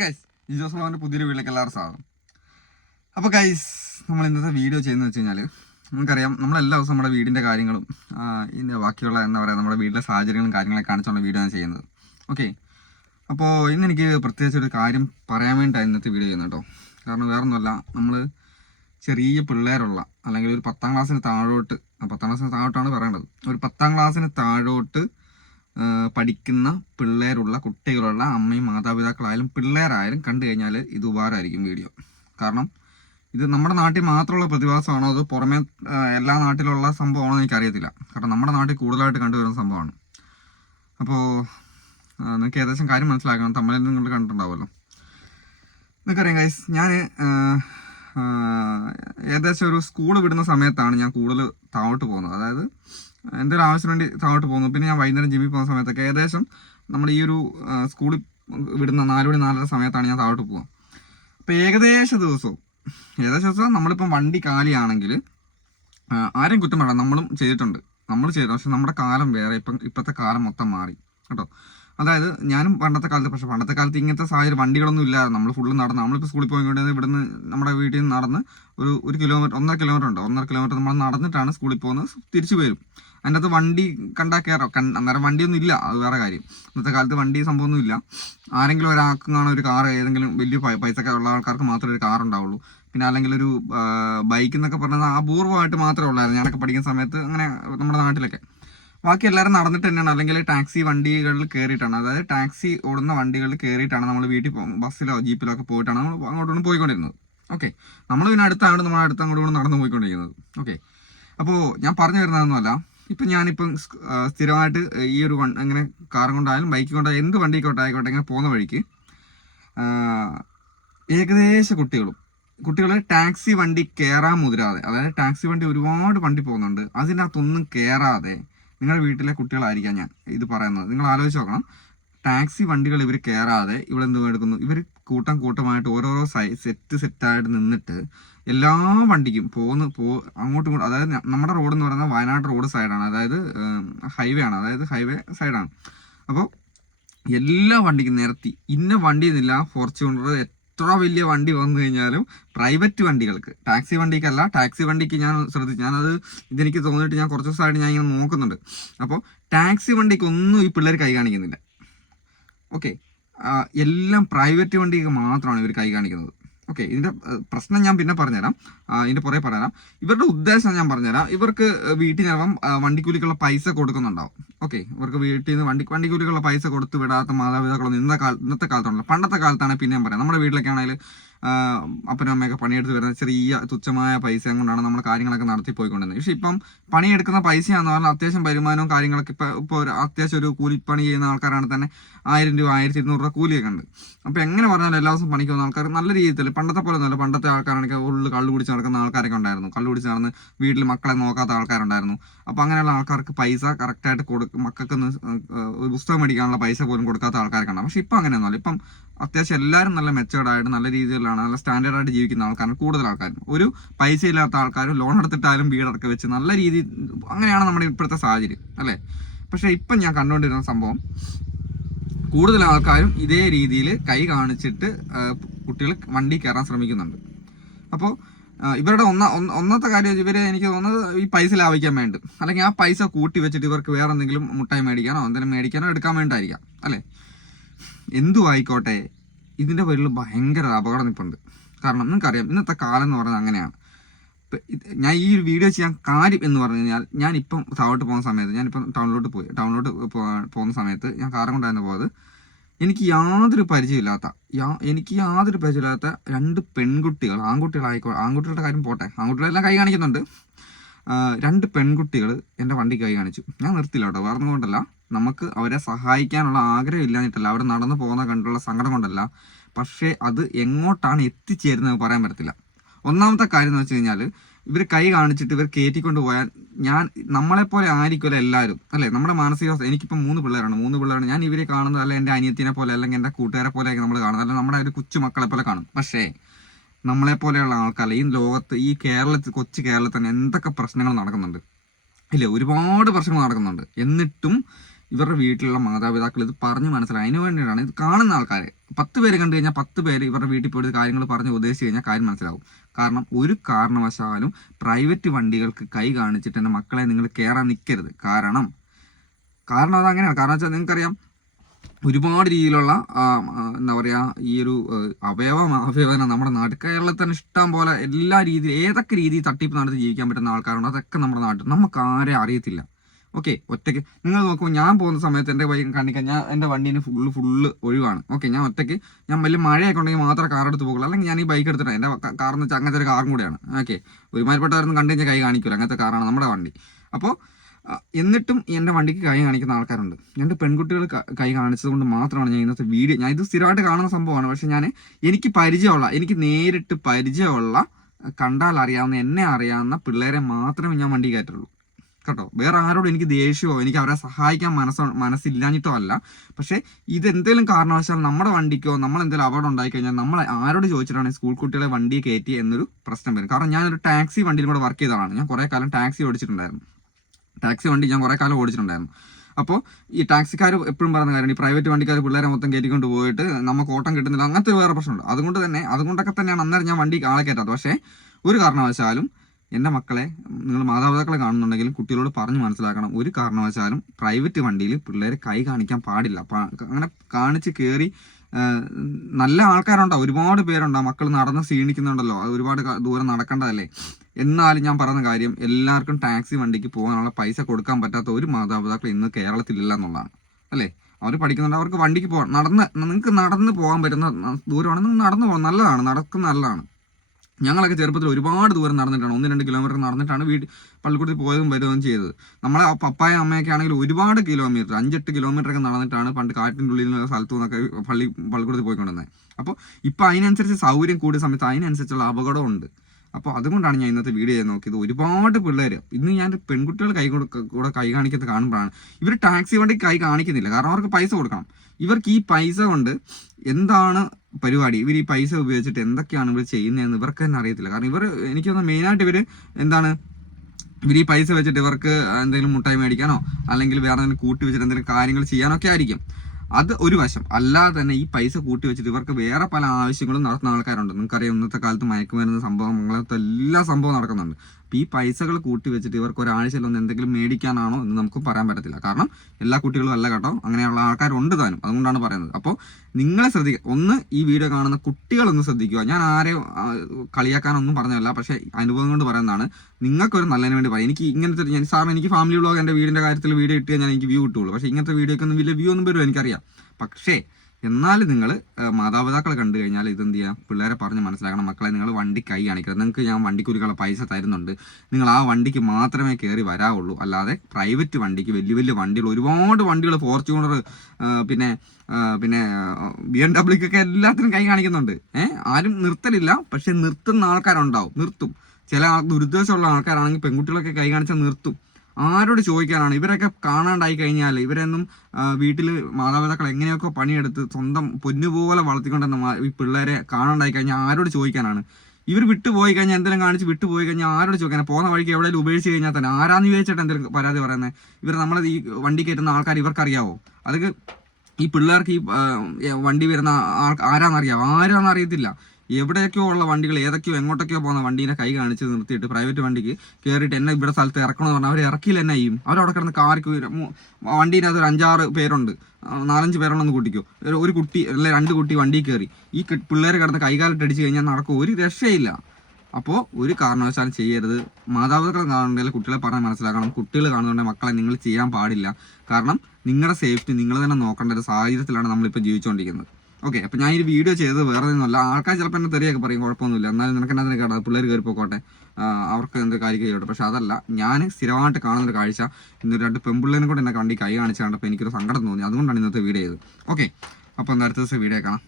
Guys Jijos വ്ളോഗിന്റെ പുതിയൊരു വീട്ടിലേക്ക് എല്ലാവരും സ്വാഗതം. അപ്പോൾ ഗൈസ് നമ്മൾ ഇന്നത്തെ വീഡിയോ ചെയ്യുന്നത് വെച്ച് കഴിഞ്ഞാൽ നമുക്കറിയാം നമ്മളെല്ലാ ദിവസവും നമ്മുടെ വീടിൻ്റെ കാര്യങ്ങളും ഇതിൻ്റെ ബാക്കിയുള്ള എന്താ പറയുക നമ്മുടെ വീട്ടിലെ സാഹചര്യങ്ങളും കാര്യങ്ങളൊക്കെ കാണിച്ചുള്ള വീഡിയോ ആണ് ചെയ്യുന്നത്. ഓക്കെ, അപ്പോൾ ഇന്ന് എനിക്ക് പ്രത്യേകിച്ച് ഒരു കാര്യം പറയാൻ വേണ്ടിയിട്ടാണ് ഇന്നത്തെ വീഡിയോ ചെയ്യുന്നത് കേട്ടോ. കാരണം വേറൊന്നുമല്ല, നമ്മൾ ചെറിയ പിള്ളേരുള്ള അല്ലെങ്കിൽ ഒരു 10ാം ക്ലാസ്സിന് താഴോട്ടാണ് പറയേണ്ടത്. ഒരു 10ാം ക്ലാസ്സിന് താഴോട്ട് പഠിക്കുന്ന പിള്ളേരുള്ള കുട്ടികളുള്ള അമ്മയും മാതാപിതാക്കളായാലും പിള്ളേരായാലും കണ്ടു കഴിഞ്ഞാൽ ഇത് ഉപകാരമായിരിക്കും വീഡിയോ. കാരണം ഇത് നമ്മുടെ നാട്ടിൽ മാത്രമുള്ള പ്രതിഭാസമാണോ അത് പുറമേ എല്ലാ നാട്ടിലുള്ള സംഭവമാണോ എനിക്കറിയത്തില്ല. കാരണം നമ്മുടെ നാട്ടിൽ കൂടുതലായിട്ട് കണ്ടുവരുന്ന സംഭവമാണ്. അപ്പോൾ നിങ്ങൾക്ക് ഏകദേശം കാര്യം മനസ്സിലാക്കണം. തമിഴിൽ നിങ്ങൾ കണ്ടിട്ടുണ്ടാവുമല്ലോ. നിങ്ങൾക്കറിയാം ഗൈസ്, ഞാൻ ഏകദേശം ഒരു സ്കൂൾ വിടുന്ന സമയത്താണ് ഞാൻ കൂടുതൽ താഴോട്ട് പോകുന്നത്. അതായത് എന്തെങ്കിലും ആവശ്യം വേണ്ടി താഴോട്ട് പോകുന്നു. പിന്നെ ഞാൻ വൈകുന്നേരം ജിമ്മിൽ പോകുന്ന സമയത്തൊക്കെ ഏകദേശം നമ്മുടെ ഈ ഒരു സ്കൂളിൽ വിടുന്ന 4 മണി 4:30 സമയത്താണ് ഞാൻ താഴോട്ട് പോകുക. അപ്പോൾ ഏകദേശം ദിവസവും നമ്മളിപ്പം വണ്ടി കാലിയാണെങ്കിൽ ആരെയും കുറ്റം പറയണം, നമ്മൾ ചെയ്തിട്ടുണ്ട്. പക്ഷെ നമ്മുടെ കാലം വേറെ. ഇപ്പോഴത്തെ കാലം മൊത്തം മാറി കേട്ടോ. അതായത് ഞാനും പണ്ടത്തെ കാലത്ത് ഇങ്ങനത്തെ സാഹചര്യം വണ്ടികളൊന്നും ഇല്ലായിരുന്നു. നമ്മൾ ഫുള്ള് നടന്ന് നമ്മളിപ്പോൾ സ്കൂളിൽ പോയിക്കൊണ്ടിരുന്നത് ഇവിടുന്ന് നമ്മുടെ വീട്ടിൽ നിന്ന് നടന്ന് ഒരു 1 കിലോമീറ്റർ 1.5 കിലോമീറ്റർ ഉണ്ട്. 1.5 കിലോമീറ്റർ നമ്മൾ നടന്നിട്ടാണ് സ്കൂളിൽ പോകുന്നത്. തിരിച്ചു വരും. അതിൻ്റെ അകത്ത് വണ്ടി കണ്ടാൽ അന്നേരം വണ്ടിയൊന്നും ഇല്ല, അത് വേറെ കാര്യം. ഇന്നത്തെ കാലത്ത് വണ്ടി സംഭവമൊന്നും ഇല്ല. ആരെങ്കിലും ഒരാൾക്ക് കാണാൻ ഒരു കാർ, ഏതെങ്കിലും വലിയ പൈസയൊക്കെ ഉള്ള ആൾക്കാർക്ക് മാത്രമേ ഒരു കാർ ഉണ്ടാവുള്ളൂ. പിന്നെ അല്ലെങ്കിൽ ഒരു ബൈക്ക് എന്നൊക്കെ പറഞ്ഞാൽ അപൂർവമായിട്ട് മാത്രമേ ഉള്ളായിരുന്നു ഞാനൊക്കെ പഠിക്കുന്ന സമയത്ത്. അങ്ങനെ നമ്മുടെ നാട്ടിലൊക്കെ ബാക്കി എല്ലാവരും നടന്നിട്ട് തന്നെയാണ്, അല്ലെങ്കിൽ ടാക്സി വണ്ടികളിൽ കയറിയിട്ടാണ്. അതായത് ടാക്സി ഓടുന്ന വണ്ടികളിൽ കയറിയിട്ടാണ് നമ്മൾ വീട്ടിൽ പോകും. ബസ്സിലോ ജീപ്പിലോ ഒക്കെ പോയിട്ടാണ് നമ്മൾ അങ്ങോട്ടൊന്നും പോയിക്കൊണ്ടിരുന്നത്. ഓക്കെ, നമ്മൾ പിന്നെ അടുത്താണ് നമ്മൾ അങ്ങോട്ട് നടന്ന് പോയിക്കൊണ്ടിരിക്കുന്നത്. ഓക്കെ, അപ്പോൾ ഞാൻ പറഞ്ഞു വരുന്നതൊന്നുമല്ല, ഞാനിപ്പം സ്ഥിരമായിട്ട് ഈ ഒരു അങ്ങനെ കാറും കൊണ്ടായാലും ബൈക്ക് കൊണ്ടായാലും എന്ത് വണ്ടിക്കോട്ടായിക്കോട്ടെ ഇങ്ങനെ പോകുന്ന വഴിക്ക് ഏകദേശ കുട്ടികൾ ടാക്സി വണ്ടി കയറാൻ മുതിരാതെ, അതായത് ടാക്സി വണ്ടി ഒരുപാട് വണ്ടി പോകുന്നുണ്ട്, അതിനകത്തൊന്നും കയറാതെ നിങ്ങളുടെ വീട്ടിലെ കുട്ടികളായിരിക്കാം ഞാൻ ഇത് പറയുന്നത്. നിങ്ങൾ ആലോചിച്ച് നോക്കണം. ടാക്സി വണ്ടികൾ ഇവർ കയറാതെ ഇവിടെ എന്ത് എടുക്കുന്നു, ഇവർ കൂട്ടമായിട്ട് ഓരോരോ സെറ്റായിട്ട് നിന്നിട്ട് എല്ലാ വണ്ടിക്കും അങ്ങോട്ടും ഇങ്ങോട്ടും. അതായത് നമ്മുടെ റോഡ് എന്ന് പറയുന്നത് വയനാട് റോഡ് സൈഡാണ്, അതായത് ഹൈവേ സൈഡാണ്. അപ്പോൾ എല്ലാ വണ്ടിക്കും നിരത്തി ഇന്ന വണ്ടി എന്നില്ല. ഫോർച്യൂണർ എത്ര വലിയ വണ്ടി വന്നു കഴിഞ്ഞാലും പ്രൈവറ്റ് വണ്ടികൾക്ക്, ടാക്സി വണ്ടിക്കല്ല, ടാക്സി വണ്ടിക്ക് ഞാൻ ശ്രദ്ധിച്ചു. ഇതെനിക്ക് തോന്നിയിട്ട് ഞാൻ കുറച്ച് ദിവസമായിട്ട് ഞാൻ ഇങ്ങനെ നോക്കുന്നുണ്ട്. അപ്പോൾ ടാക്സി വണ്ടിക്ക് ഒന്നും ഈ പിള്ളേർ കൈ കാണിക്കുന്നില്ല. ഓക്കെ, എല്ലാം പ്രൈവറ്റ് വണ്ടിക്ക് മാത്രമാണ് ഇവർ കൈ കാണിക്കുന്നത്. ഓക്കെ, ഇതിൻ്റെ പ്രശ്നം ഞാൻ പിന്നെ പറഞ്ഞുതരാം, ഇതിൻ്റെ പുറകെ പറയാം. ഇവരുടെ ഉദ്ദേശം ഞാൻ പറഞ്ഞുതരാം. ഇവർക്ക് വീട്ടിൽ ചിലപ്പം വണ്ടിക്കൂലിക്കുള്ള പൈസ കൊടുക്കുന്നുണ്ടാവും. ഓക്കെ, ഇവർക്ക് വീട്ടിൽ നിന്ന് വണ്ടിക്കൂലിക്കുള്ള പൈസ കൊടുത്ത് വിടാത്ത മാതാപിതാക്കളൊന്നും ഇന്നത്തെ കാലത്തുണ്ടല്ലോ. പണ്ടത്തെ കാലത്താണെങ്കിൽ പിന്നെ ഞാൻ പറയാം, നമ്മുടെ വീട്ടിലൊക്കെ ആണെങ്കിൽ അപ്പനും അമ്മയൊക്കെ പണിയെടുത്ത് വരുന്ന ചെറിയ തുച്ഛമായ പൈസ കൊണ്ടാണ് നമ്മൾ കാര്യങ്ങളൊക്കെ നടത്തി പോയിക്കൊണ്ടിരുന്നത്. പക്ഷെ ഇപ്പം പണിയെടുക്കുന്ന പൈസയാണെന്ന് പറഞ്ഞാൽ അത്യാവശ്യം വരുമാനവും കാര്യങ്ങളൊക്കെ ഇപ്പോൾ അത്യാവശ്യം ഒരു കൂലിപ്പണി ചെയ്യുന്ന ആൾക്കാരാണ് തന്നെ 1000 രൂപ 1200 രൂപ കൂലിയൊക്കെ ഉണ്ട്. അപ്പോൾ എങ്ങനെ പറഞ്ഞാലും എല്ലാ ദിവസവും പണിക്ക് പോകുന്ന ആൾക്കാർ നല്ല രീതിയിൽ, പണ്ടത്തെ പോലെ ഒന്നുമല്ല. പണ്ടത്തെ ആൾക്കാരാണെങ്കിൽ ഉള്ളിൽ കള്ളു കുടിച്ച് നടക്കുന്ന ആൾക്കാരൊക്കെ ഉണ്ടായിരുന്നു. കള്ളു കുടിച്ച് നടന്ന് വീട്ടിൽ മക്കളെ നോക്കാത്ത ആൾക്കാരുണ്ടായിരുന്നു. അപ്പോൾ അങ്ങനെയുള്ള ആൾക്കാർക്ക് പൈസ കറക്റ്റായിട്ട് മക്കൾക്ക് ഒരു പുസ്തകം മേടിക്കാനുള്ള പൈസ പോലും കൊടുക്കാത്ത ആൾക്കാരൊക്കെ ഉണ്ടാകും. പക്ഷെ ഇപ്പം അങ്ങനെയൊന്നുമല്ല. ഇപ്പം അത്യാവശ്യം എല്ലാവരും നല്ല മെച്ചേർഡായിട്ട് നല്ല രീതിയിലാണ്, നല്ല സ്റ്റാൻഡേർഡായിട്ട് ജീവിക്കുന്ന ആൾക്കാരും കൂടുതൽ ആൾക്കാരും. ഒരു പൈസ ഇല്ലാത്ത ആൾക്കാരും ലോൺ എടുത്തിട്ടായാലും വീടൊക്കെ വെച്ച് നല്ല രീതിയിൽ, അങ്ങനെയാണ് നമ്മുടെ ഇപ്പോഴത്തെ സാഹചര്യം അല്ലേ. പക്ഷെ ഇപ്പം ഞാൻ കണ്ടുകൊണ്ടിരുന്ന സംഭവം, കൂടുതൽ ആൾക്കാരും ഇതേ രീതിയിൽ കൈ കാണിച്ചിട്ട് കുട്ടികൾ വണ്ടി കയറാൻ ശ്രമിക്കുന്നുണ്ട്. അപ്പോൾ ഇവരുടെ ഒന്നാമത്തെ കാര്യം, എനിക്ക് തോന്നുന്നത് ഈ പൈസ ലാഭിക്കാൻ വേണ്ടി, അല്ലെങ്കിൽ ആ പൈസ കൂട്ടി വെച്ചിട്ട് ഇവർക്ക് വേറെ എന്തെങ്കിലും മുട്ടായി മേടിക്കാനോ എന്തെങ്കിലും മേടിക്കാനോ എടുക്കാൻ വേണ്ടിയിട്ടായിരിക്കാം അല്ലേ. എന്തും ആയിക്കോട്ടെ, ഇതിൻ്റെ പേരിൽ ഭയങ്കര അപകടം നിൽപ്പുണ്ട്. കാരണം നിങ്ങൾക്കറിയാം ഇന്നത്തെ കാലം എന്ന് പറയുന്നത് അങ്ങനെയാണ്. ഞാൻ ഈ ഒരു വീഡിയോ ചെയ്യാൻ കാര്യം എന്ന് പറഞ്ഞു കഴിഞ്ഞാൽ, ഞാനിപ്പം താഴോട്ട് പോകുന്ന സമയത്ത്, ഞാനിപ്പം ടൗണിലോട്ട് പോകുന്ന സമയത്ത് ഞാൻ കാറും കൊണ്ടായിരുന്നു പോയത്. എനിക്ക് യാതൊരു പരിചയമില്ലാത്ത 2 പെൺകുട്ടികൾ, ആൺകുട്ടികളുടെ കാര്യം പോട്ടെ, ആൺകുട്ടികളെല്ലാം കൈ കാണിക്കുന്നുണ്ട്. 2 പെൺകുട്ടികൾ എൻ്റെ വണ്ടി കൈ കാണിച്ചു. ഞാൻ നിർത്തില്ല കേട്ടോ, വേറെ കൊണ്ടല്ല. നമുക്ക് അവരെ സഹായിക്കാനുള്ള ആഗ്രഹം ഇല്ലാഞ്ഞിട്ടല്ല, അവർ നടന്നു പോകുന്ന കണ്ടുള്ള സങ്കടം കൊണ്ടല്ല. പക്ഷേ അത് എങ്ങോട്ടാണ് എത്തിച്ചേരുന്നത് പറയാൻ പറ്റത്തില്ല. ഒന്നാമത്തെ കാര്യം എന്ന് വെച്ച് കഴിഞ്ഞാൽ, ഇവർ കൈ കാണിച്ചിട്ട് ഇവർ കയറ്റിക്കൊണ്ട് പോയാൽ, നമ്മളെപ്പോലെ ആയിരിക്കുമല്ലോ എല്ലാവരും അല്ലേ. നമ്മുടെ മാനസികാവസ്ഥ, എനിക്കിപ്പം 3 പിള്ളേരാണ്. ഞാൻ ഇവരെ കാണുന്നത് അല്ല എൻ്റെ അനിയത്തിനെ പോലെ അല്ലെങ്കിൽ എൻ്റെ കൂട്ടുകാരെ പോലെയൊക്കെ നമ്മൾ കാണുന്നത്, അല്ല നമ്മുടെ ഒരു കൊച്ചു മക്കളെ പോലെ കാണും. പക്ഷേ നമ്മളെപ്പോലെയുള്ള ആൾക്കാർ ഈ ലോകത്ത്, ഈ കൊച്ചു കേരളത്തിൽ തന്നെ എന്തൊക്കെ പ്രശ്നങ്ങൾ നടക്കുന്നുണ്ട് ഇല്ലേ. ഒരുപാട് പ്രശ്നങ്ങൾ നടക്കുന്നുണ്ട്. എന്നിട്ടും ഇവരുടെ വീട്ടിലുള്ള മാതാപിതാക്കൾ ഇത് പറഞ്ഞ് മനസ്സിലായി. അതിന് വേണ്ടിയിട്ടാണ് ഇത് കാണുന്ന ആൾക്കാർ 10 പേര് കണ്ടു കഴിഞ്ഞാൽ 10 പേര് ഇവരുടെ വീട്ടിൽ പോയിട്ട് കാര്യങ്ങൾ പറഞ്ഞ് ഉദ്ദേശിച്ച് കഴിഞ്ഞാൽ കാര്യം മനസ്സിലാവും. കാരണം ഒരു കാരണവശാലും പ്രൈവറ്റ് വണ്ടികൾക്ക് കൈ കാണിച്ചിട്ട് എൻ്റെ മക്കളെ നിങ്ങൾ കയറാൻ നിൽക്കരുത്. കാരണം അതങ്ങനെയാണ്. കാരണം വെച്ചാൽ നിങ്ങൾക്കറിയാം ഒരുപാട് രീതിയിലുള്ള എന്താ പറയുക ഈ ഒരു അവയവന നമ്മുടെ നാട്ടിൽ കേരളത്തിൽ തന്നെ ഇഷ്ടം പോലെ എല്ലാ രീതിയിൽ ഏതൊക്കെ രീതിയിൽ തട്ടിപ്പ് നടത്തി ജീവിക്കാൻ പറ്റുന്ന ആൾക്കാരുണ്ട്. അതൊക്കെ നമ്മുടെ നാട്ടിൽ നമുക്ക് ആരെ അറിയത്തില്ല. ഓക്കെ, ഒറ്റയ്ക്ക് നിങ്ങൾ നോക്കുമ്പോൾ ഞാൻ പോകുന്ന സമയത്ത് എൻ്റെ ബൈക്ക് കണ്ടിക്കഴിഞ്ഞാൽ എൻ്റെ വണ്ടീന് ഫുള്ള് ഒഴിവാണ്. ഓക്കെ, ഞാൻ വലിയ മഴയൊക്കെ ഉണ്ടെങ്കിൽ മാത്രമേ കാർ എടുത്ത് പോകുള്ളൂ. അല്ലെങ്കിൽ ഞാൻ ഈ ബൈക്ക് എടുത്തിട്ട് എൻ്റെ കാറെന്ന് വെച്ചാൽ അങ്ങനത്തെ ഒരു കാറും കൂടെയാണ്. ഓക്കെ, ഒരുമാതിരിപ്പെട്ടവരൊന്നും കണ്ടു കഴിഞ്ഞാൽ കൈ കാണിക്കില്ല, അങ്ങനത്തെ കാറാണ് നമ്മുടെ വണ്ടി. അപ്പോൾ എന്നിട്ടും എൻ്റെ വണ്ടിക്ക് കൈ കാണിക്കുന്ന ആൾക്കാരുണ്ട്. എൻ്റെ പെൺകുട്ടികൾ കൈ കാണിച്ചത് കൊണ്ട് മാത്രമാണ് ഞാൻ ഇന്നത്തെ വീഡിയോ, ഞാൻ ഇത് സ്ഥിരമായിട്ട് കാണുന്ന സംഭവമാണ്. പക്ഷെ എനിക്ക് നേരിട്ട് പരിചയമുള്ള കണ്ടാൽ അറിയാവുന്ന എന്നെ അറിയാവുന്ന പിള്ളേരെ മാത്രമേ ഞാൻ വണ്ടി കയറ്റുള്ളൂ കേട്ടോ. വേറെ ആരോടും എനിക്ക് ദേഷ്യമോ എനിക്ക് അവരെ സഹായിക്കാൻ മനസ്സില്ലാഞ്ഞിട്ടോ അല്ല. പക്ഷേ ഇതെന്തെങ്കിലും കാരണവശാൽ നമ്മുടെ വണ്ടിക്കോ നമ്മളെന്തെങ്കിലും അപകടം ഉണ്ടായിക്കഴിഞ്ഞാൽ നമ്മൾ ആരോട് ചോദിച്ചിട്ടാണ് സ്കൂൾ കുട്ടികളെ വണ്ടി കയറ്റി എന്നൊരു പ്രശ്നം വരും. കാരണം ഞാനൊരു ടാക്സി വണ്ടിയിൽ കൂടെ വർക്ക് ചെയ്തതാണ്. ഞാൻ കുറേ കാലം ടാക്സി ഓടിച്ചിട്ടുണ്ടായിരുന്നു. അപ്പോൾ ഈ ടാക്സിക്കാർ എപ്പോഴും പറയുന്ന കാര്യം, ഈ പ്രൈവറ്റ് വണ്ടിക്കാർ പിള്ളേരെ മൊത്തം കയറ്റിക്കൊണ്ട് പോയിട്ട് നമുക്ക് ഓട്ടം കിട്ടുന്നില്ല, അങ്ങനത്തെ വേറെ പ്രശ്നമുണ്ട്. അതുകൊണ്ടൊക്കെ തന്നെയാണ് അന്നേരം ഞാൻ വണ്ടി ആളെ കയറ്റാത്തത്. പക്ഷേ ഒരു കാരണവശാലും എൻ്റെ മക്കളെ നിങ്ങൾ മാതാപിതാക്കളെ കാണുന്നുണ്ടെങ്കിലും കുട്ടികളോട് പറഞ്ഞ് മനസ്സിലാക്കണം, ഒരു കാരണവശാലും പ്രൈവറ്റ് വണ്ടിയിൽ പിള്ളേരെ കൈ കാണിക്കാൻ പാടില്ല. അങ്ങനെ കാണിച്ച് കയറി നല്ല ആൾക്കാരുണ്ടാവും, ഒരുപാട് പേരുണ്ടാവും. മക്കൾ നടന്ന് ക്ഷീണിക്കുന്നുണ്ടല്ലോ, അത് ഒരുപാട് ദൂരം നടക്കേണ്ടതല്ലേ. എന്നാലും ഞാൻ പറയുന്ന കാര്യം, എല്ലാവർക്കും ടാക്സി വണ്ടിക്ക് പോകാനുള്ള പൈസ കൊടുക്കാൻ പറ്റാത്ത ഒരു മാതാപിതാക്കൾ ഇന്ന് കേരളത്തിലില്ല എന്നുള്ളതാണ് അല്ലേ. അവർ പഠിക്കുന്നുണ്ട്, അവർക്ക് വണ്ടിക്ക് പോകാൻ നിങ്ങൾക്ക് നടന്ന് പോകാൻ പറ്റുന്ന ദൂരമാണ്, നിങ്ങൾ നടന്നു പോകാൻ നല്ലതാണ്, നല്ലതാണ്. ഞങ്ങളൊക്കെ ചെറുപ്പത്തിൽ ഒരുപാട് ദൂരം നടന്നിട്ടാണ്, 1-2 കിലോമീറ്റർ നടന്നിട്ടാണ് പള്ളിക്കൂടത്തിൽ പോയതും വരുകയും ചെയ്തത്. നമ്മളെ പപ്പായ അമ്മയൊക്കെ ആണെങ്കിൽ ഒരുപാട് കിലോമീറ്റർ 5-8 കിലോമീറ്റർ ഒക്കെ നടന്നിട്ടാണ് പണ്ട് കാറ്റിൻ്റെ ഉള്ളിൽ നിന്നുള്ള സ്ഥലത്തു നിന്നൊക്കെ പള്ളിക്കൂടത്തിൽ പോയിക്കൊണ്ടിരുന്നത്. അപ്പോൾ ഇപ്പോൾ അതിനനുസരിച്ച് സൗകര്യം കൂടിയ സമയത്ത് അതിനനുസരിച്ചുള്ള അപകടമുണ്ട്. അപ്പോൾ അതുകൊണ്ടാണ് ഞാൻ ഇന്നത്തെ വീഡിയോ ചെയ്യാൻ നോക്കിയത്. ഒരുപാട് പിള്ളേർ ഇന്ന് ഞാൻ പെൺകുട്ടികൾ കൂടെ കൈ കാണിക്കുന്നത് കാണുമ്പോഴാണ് ഇവർ ടാക്സി വണ്ടി കൈ കാണിക്കുന്നില്ല. കാരണം അവർക്ക് പൈസ കൊടുക്കണം. ഇവർക്ക് ഈ പൈസ കൊണ്ട് എന്താണ് പരിപാടി, ഇവർ ഈ പൈസ ഉപയോഗിച്ചിട്ട് എന്തൊക്കെയാണ് ഇവർ ചെയ്യുന്നതെന്ന് ഇവർക്ക് തന്നെ അറിയത്തില്ല. കാരണം എനിക്ക് തോന്നുന്നു മെയിനായിട്ട് ഇവർ ഈ പൈസ വെച്ചിട്ട് ഇവർക്ക് എന്തെങ്കിലും മുട്ടായി മേടിക്കാനോ അല്ലെങ്കിൽ വേറെ എന്തെങ്കിലും കൂട്ടി വെച്ചിട്ട് എന്തെങ്കിലും കാര്യങ്ങൾ ചെയ്യാനൊക്കെ ആയിരിക്കും. അത് ഒരു വശം. അല്ലാതെ തന്നെ ഈ പൈസ കൂട്ടി വെച്ചിട്ട് ഇവർക്ക് വേറെ പല ആവശ്യങ്ങളും നടത്തുന്ന ആൾക്കാരുണ്ട്. നിങ്ങൾക്കറിയാം ഇന്നത്തെ കാലത്ത് മയക്കുമരുന്ന് സംഭവം, അങ്ങനത്തെ എല്ലാ സംഭവം നടക്കുന്നുണ്ട്. അപ്പോൾ ഈ പൈസകൾ കൂട്ടി വെച്ചിട്ട് ഇവർക്ക് ഒരാഴ്ചയിലൊന്നും എന്തെങ്കിലും മേടിക്കാനാണോ എന്ന് നമുക്ക് പറയാൻ പറ്റത്തില്ല. കാരണം എല്ലാ കുട്ടികളും അല്ല കേട്ടോ, അങ്ങനെയുള്ള ആൾക്കാരുണ്ട് താനും. അതുകൊണ്ടാണ് പറയുന്നത്. അപ്പോൾ നിങ്ങളെ ശ്രദ്ധിക്കുക. ഒന്ന്, ഈ വീഡിയോ കാണുന്ന കുട്ടികളൊന്ന് ശ്രദ്ധിക്കുക. ഞാൻ ആരെയും കളിയാക്കാനൊന്നും പറഞ്ഞതല്ല, പക്ഷേ അനുഭവം കൊണ്ട് പറയുന്നതാണ്. നിങ്ങൾക്കൊരു നല്ലതിന് വേണ്ടി പറയാം. എനിക്ക് ഇങ്ങനത്തെ എനിക്ക് ഫാമിലി വ്ളോഗ് എൻ്റെ വീടിൻ്റെ കാര്യത്തിൽ വീഡിയോ ഇട്ട് കഴിഞ്ഞാൽ എനിക്ക് വ്യൂ കിട്ടുള്ളൂ. പക്ഷേ ഇങ്ങനത്തെ വീഡിയോക്കൊന്നും വലിയ വ്യൂ ഒന്നും വരും എനിക്കറിയാം. പക്ഷേ എന്നാലും നിങ്ങൾ മാതാപിതാക്കളെ കണ്ടു കഴിഞ്ഞാൽ ഇതെന്ത് ചെയ്യുക, പിള്ളേരെ പറഞ്ഞ് മനസ്സിലാക്കണം, മക്കളെ നിങ്ങൾ വണ്ടി കൈ കാണിക്കരുത്. നിങ്ങൾക്ക് ഞാൻ വണ്ടിക്കൂലിക്കുള്ള പൈസ തരുന്നുണ്ട്, നിങ്ങൾ ആ വണ്ടിക്ക് മാത്രമേ കയറി വരാവുള്ളൂ. അല്ലാതെ പ്രൈവറ്റ് വണ്ടിക്ക് വലിയ വണ്ടികൾ, ഒരുപാട് വണ്ടികൾ, ഫോർച്യൂണർ, പിന്നെ BMW ഒക്കെ എല്ലാത്തിനും കൈ കാണിക്കുന്നുണ്ട്. ആരും നിർത്തലില്ല, പക്ഷെ നിർത്തുന്ന ആൾക്കാരുണ്ടാവും, നിർത്തും. ചില ദുരുദ്ദേശമുള്ള ആൾക്കാരാണെങ്കിൽ പെൺകുട്ടികളൊക്കെ കൈ കാണിച്ചാൽ നിർത്തും. ആരോട് ചോദിക്കാനാണ്? ഇവരൊക്കെ കാണാണ്ടായി കഴിഞ്ഞാൽ ഇവരൊന്നും വീട്ടിൽ മാതാപിതാക്കൾ എങ്ങനെയൊക്കെ പണിയെടുത്ത് സ്വന്തം പൊന്നുപോലെ വളർത്തിക്കൊണ്ടിരുന്ന ഈ പിള്ളേരെ കാണാണ്ടായി കഴിഞ്ഞാൽ ആരോട് ചോദിക്കാനാണ്? ഇവർ വിട്ടുപോയി കഴിഞ്ഞാൽ എന്തെങ്കിലും കാണിച്ച് വിട്ടുപോയി കഴിഞ്ഞാൽ ആരോട് ചോദിക്കാനാണ്? പോകുന്ന വഴിക്ക് എവിടെയെങ്കിലും ഉപേക്ഷിച്ച് കഴിഞ്ഞാൽ തന്നെ ആരാന്ന് ചോദിച്ചിട്ട് എന്തെങ്കിലും പരാതി പറയുന്നത്? ഇവർ നമ്മളെ ഈ വണ്ടി കയറ്റുന്ന ആൾക്കാർ ഇവർക്കറിയാവോ? അതൊക്കെ ഈ പിള്ളേർക്ക് ഈ വണ്ടി വരുന്ന ആരാന്ന് അറിയത്തില്ല. എവിടെയൊക്കെയോ ഉള്ള വണ്ടികൾ, ഏതൊക്കെയോ എങ്ങോട്ടൊക്കെയോ പോകുന്ന വണ്ടീനെ കൈ കാണിച്ച് നിർത്തിയിട്ട് പ്രൈവറ്റ് വണ്ടിക്ക് കയറിയിട്ട് എന്നെ ഇവിടെ സ്ഥലത്ത് ഇറക്കണമെന്ന് പറഞ്ഞാൽ അവർ ഇറക്കിയില്ല. എന്നെ ചെയ്യും? അവരവിടെ കിടന്ന് കാർക്ക് വണ്ടീനകത്ത് ഒരു 5-6 പേരുണ്ട്, 4-5 പേരുണ്ടെന്ന് കൂട്ടിക്കോ. ഒരു കുട്ടി അല്ലെങ്കിൽ 2 കുട്ടി വണ്ടിയിൽ കയറി ഈ പിള്ളേർ കിടന്ന് കൈകാലിട്ട് അടിച്ച് കഴിഞ്ഞാൽ നടക്കും, ഒരു രക്ഷയില്ല. അപ്പോൾ ഒരു കാരണവശാലും ചെയ്യരുത്. മാതാപിതാക്കൾ കാണുന്നുണ്ടെങ്കിൽ കുട്ടികളെ പറഞ്ഞാൽ മനസ്സിലാക്കണം. കുട്ടികൾ കാണുന്നുണ്ടെങ്കിൽ മക്കളെ നിങ്ങൾ ചെയ്യാൻ പാടില്ല. കാരണം നിങ്ങളുടെ സേഫ്റ്റി നിങ്ങൾ തന്നെ നോക്കേണ്ട ഒരു സാഹചര്യത്തിലാണ് നമ്മളിപ്പോൾ ജീവിച്ചുകൊണ്ടിരിക്കുന്നത്. ഓക്കെ, അപ്പോൾ ഞാൻ ഈ വീഡിയോ ചെയ്തത് വേറെ ഒന്നുമല്ല. ആൾക്കാർ ചിലപ്പോൾ എന്നെ തെറിയൊക്കെ പറയും, കുഴപ്പമൊന്നുമില്ല, എന്നാലും നിനക്ക് എന്നാ കേട്ടോ, പിള്ളേർ കയറി പോയിക്കോട്ടെ, അവർക്ക് എന്ത് കാര്യം ചെയ്യട്ടെ. പക്ഷെ അതല്ല, ഞാൻ സ്ഥിരമായിട്ട് കാണുന്നൊരു കാഴ്ച. ഇന്നൊരു 2 പെൺപിള്ളേരും കൂടെ എന്നെ കണ്ടി കൈ കാണിച്ചു കണ്ടപ്പോൾ എനിക്കൊരു സങ്കടം തോന്നി. അതുകൊണ്ടാണ് ഇന്നത്തെ വീഡിയോ ചെയ്തത്. ഓക്കെ, അപ്പോൾ അടുത്ത ദിവസം വീഡിയോ കാണാം.